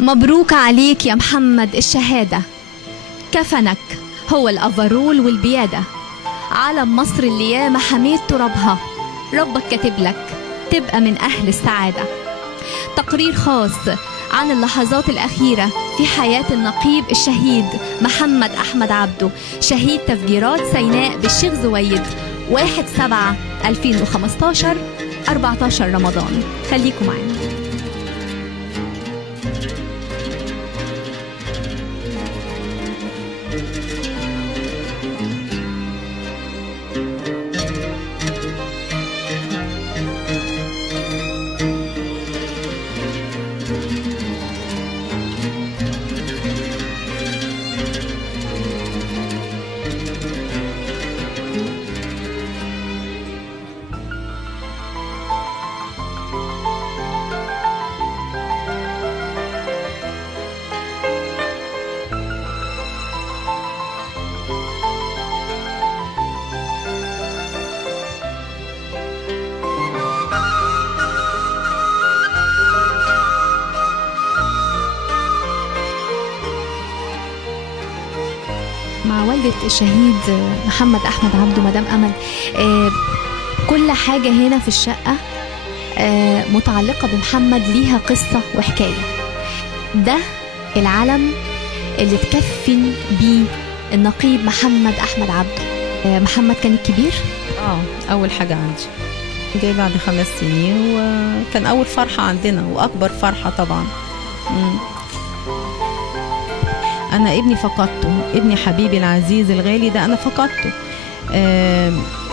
مبروك عليك يا محمد الشهادة، كفنك هو الأفرول والبيادة، علم مصر اللي ياما حميت ترابها، ربك كاتب لك تبقى من أهل السعادة. تقرير خاص عن اللحظات الأخيرة في حياة النقيب الشهيد محمد أحمد عبده، شهيد تفجيرات سيناء بالشيخ زويد، 1/7/2015 14 رمضان. خليكم معانا. مع والدة الشهيد محمد أحمد عبده مدام أمل، كل حاجة هنا في الشقة متعلقة بمحمد ليها قصة وحكاية. ده العلم اللي تكفن بيه النقيب محمد أحمد عبده. محمد كان الكبير؟ أول حاجة عندي جاي بعد 5 سنين، وكان أول فرحة عندنا وأكبر فرحة طبعا. أنا ابني فقدته، ابني حبيبي العزيز الغالي ده أنا فقدته.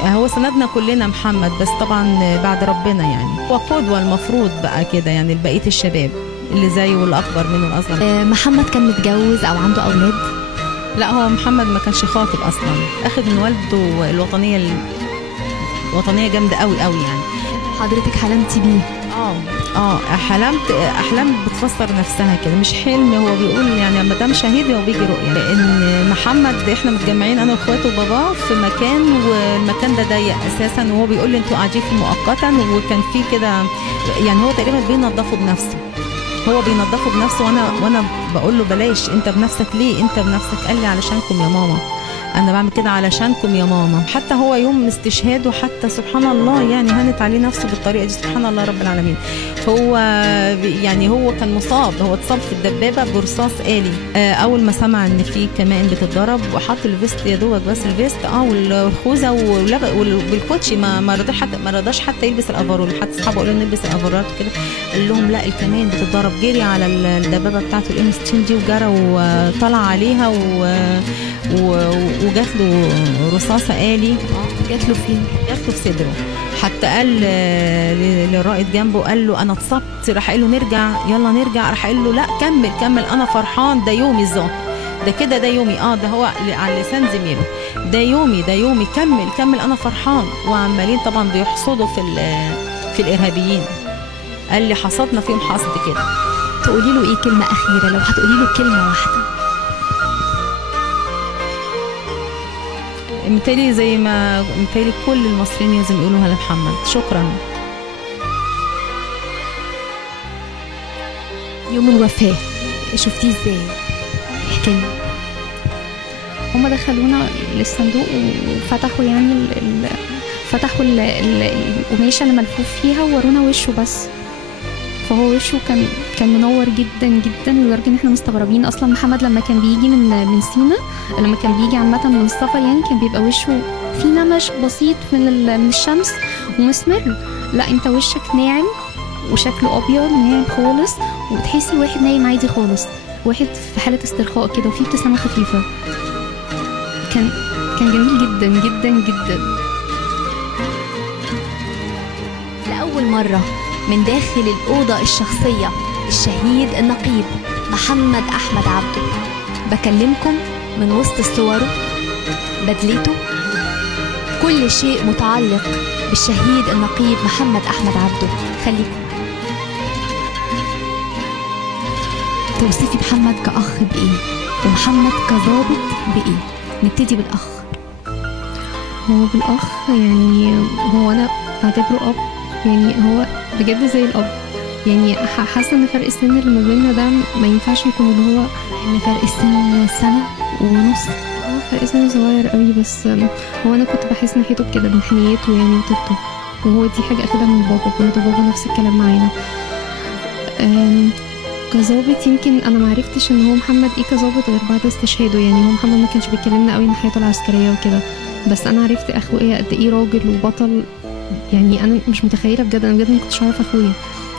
هو سندنا كلنا محمد، بس طبعا بعد ربنا يعني هو قدوة المفروض بقى كده يعني لبقية الشباب اللي زيه والأكبر منه والأصغر. محمد كان متجوز أو عنده أولاد؟ لا، هو محمد ما كانش خاطب أصلا، أخذ من والده الوطنية جامدة قوي قوي يعني. حضرتك حلمتي بيه؟ حلمت أحلام بتفسر نفسها كده، مش حلم. هو بيقول يعني ما دام شهيد هو بيجي رؤية، لأن محمد إحنا متجمعين أنا وإخواته وباباه في مكان، والمكان ده ضيق أساسا، وهو بيقول لي أنتوا قاعدين فيه مؤقتا، وكان فيه كده يعني هو تقريبا بينظفوا بنفسه، وأنا بقول له بلاش أنت بنفسك. ليه أنت بنفسك؟ قال لي علشانكم يا ماما، أنا بعمل كده علشانكم يا ماما. حتى هو يوم استشهاده حتى سبحان الله يعني هانت عليه نفسه بالطريقة دي، سبحان الله رب العالمين. هو يعني هو كان مصاب، هو اتصاب في الدبابة برصاص آلي. أول ما سمع إن في كمان بتتضرب وحط الفيست يا دوبك، بس الفيست والخوذة والكوتشي، ما رضاش حتى يلبس الأفرول. حتى أصحابه قالوا له نلبس الأفرولات وكده، قال لهم لا الكمان بتتضرب. جري على الدبابة بتاعته الام16 دي وجرى وطلع عليها وجات له رصاصة آلي. جات له فين؟ جات له في صدره. حتى قال للرائد جنبه، قال له أنا اتصبت، راح قال له نرجع، يلا نرجع. راح قال له لا كمل أنا فرحان، ده يومي الظهر ده كده، ده يومي. ده هو على لسان زميله، ده يومي كمل أنا فرحان. وعمالين طبعا بيحصدوا في الإرهابيين. قال لي حصدنا فيهم حصد كده. تقولي له إيه كلمة أخيرة لو هتقولي له كلمة واحدة؟ متهيألي زي ما متهيألي كل المصريين لازم يقولوها لمحمد، شكرا. يوم الوفاة شفتيه ازاي؟ احكي لنا. هما دخلونا للصندوق وفتحوا يعني فتحوا القماشة اللي ملفوف فيها وورونا وشه بس. فهو وشه كان منور جدا جدا، لدرجه ان احنا مستغربين. اصلا محمد لما كان بيجي من سينا، لما كان بيجي عامه من السفر يعني، كان بيبقى وشه في نمش بسيط من الشمس ومسمر. لا انت وشك ناعم وشكله ابيض ناعم خالص، وتحسي واحد نايم عادي خالص، واحد في حاله استرخاء كده، وفيه ابتسامه خفيفه. كان جميل جدا جدا جدا. لأول مرة من داخل الأوضة الشخصية الشهيد النقيب محمد أحمد عبده بكلمكم من وسط صوره، بدلته، كل شيء متعلق بالشهيد النقيب محمد أحمد عبده. خليكم. توصفي محمد كأخ بإيه؟ ومحمد كظابط بإيه؟ نبتدي بالأخ. هو بالأخ يعني هو أنا بعتبره أب، يعني هو بجد زي الأب. يعني حاسه ان فرق السن اللي ما بيننا ده ما ينفعش يكون اللي هو ان فرق السن سنة ونص. فرق سن صغير قوي، بس هو انا كنت بحس ناحيته بكده بحنيته يعني وطيبته، وهو دي حاجه اخدها من بابا برضه. بابا نفس الكلام معانا. كظابط يمكن انا ما عرفتش ان هو محمد ايه كظابط غير بعد استشهاده. يعني هو محمد ما كانش بيكلمنا قوي من حياته العسكريه وكده، بس انا عرفت اخويا قد ايه راجل وبطل. يعني انا مش متخيله بجد، انا بجد ما كنتش عارفه اخويا.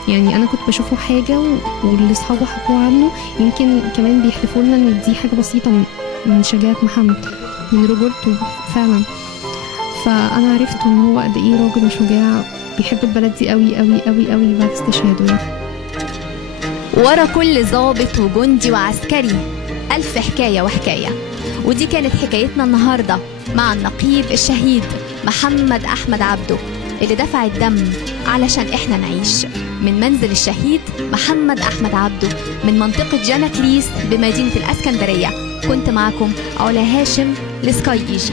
يعني انا كنت بشوفه حاجه واللي اصحابه حكوا عنه يمكن كمان بيحلفوا لنا ان دي حاجه بسيطه من شجاعه محمد، من رجولته فعلا. فانا عرفت ان هو قد ايه راجل وشجاع، بيحب البلد دي قوي قوي قوي قوي بعد استشهاده يعني. ورا كل ضابط وجندي وعسكري ألف حكاية وحكاية، ودي كانت حكايتنا النهاردة مع النقيب الشهيد محمد أحمد عبده اللي دفع الدم علشان إحنا نعيش. من منزل الشهيد محمد أحمد عبده من منطقة جنكليس بمدينة الإسكندرية، كنت معكم علا هاشم لسكاي إيجي.